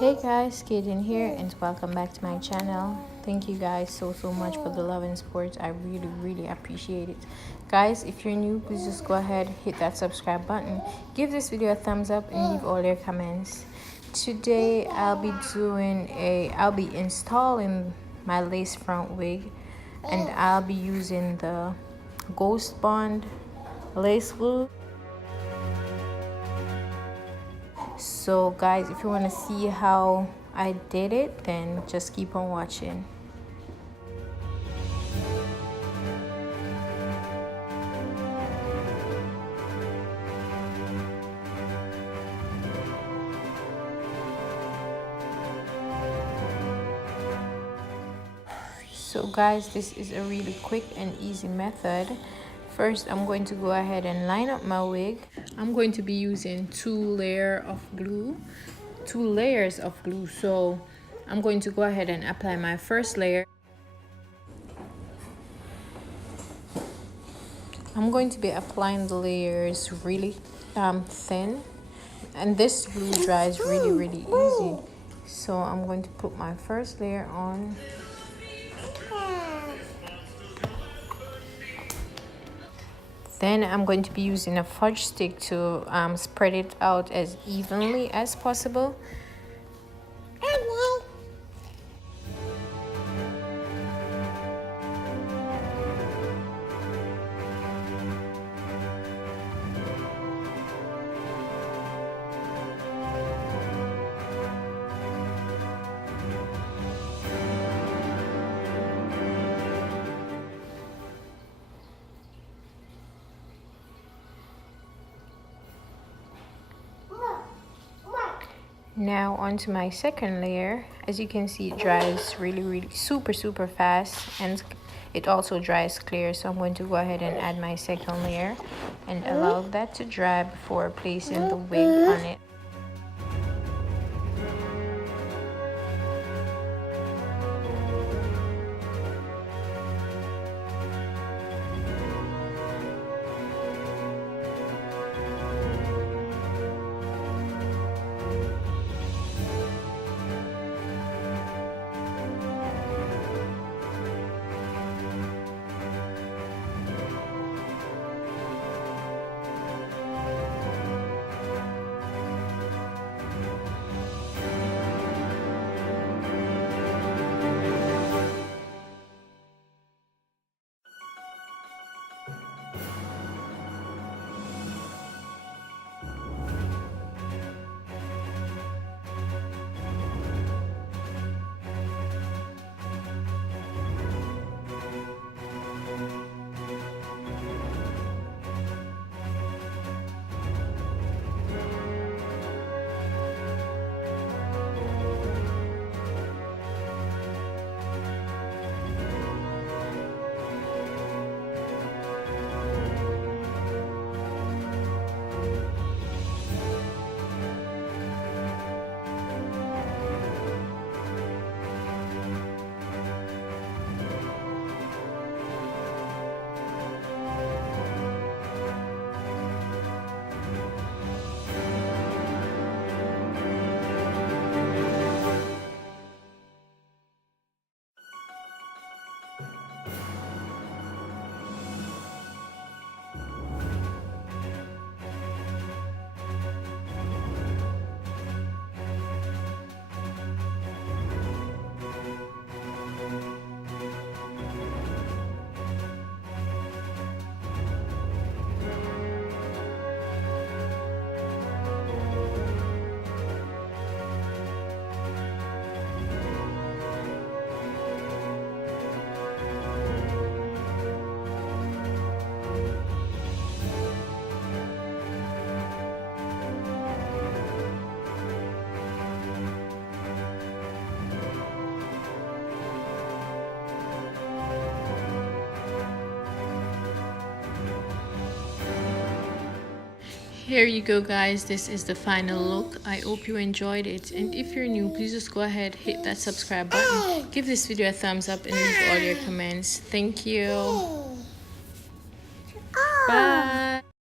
Hey guys, Kaden here and welcome back to my channel. Thank you guys so much for the love and support. I really appreciate it. Guys, if you're new, please just go ahead, hit that subscribe button, give this video a thumbs up and leave all your comments. Today I'll be installing my lace front wig, and I'll be using the Ghost Bond lace glue. So guys, if you want to see how I did it, then just keep on watching. So guys, this is a really quick and easy method. First, I'm going to go ahead and line up my wig. I'm going to be using two layers of glue. So I'm going to go ahead and apply my first layer. I'm going to be applying the layers really thin, and this glue dries really easy. So I'm going to put my first layer on. Then I'm going to be using a fudge stick to spread it out as evenly as possible. Now onto my second layer. As you can see, it dries really super fast, and it also dries clear. So I'm going to go ahead and add my second layer and allow that to dry before placing the wig on it. Here you go guys, this is the final look. I hope you enjoyed it, and if you're new, please just go ahead, hit that subscribe button, give this video a thumbs up and leave all your comments. Thank you. Bye.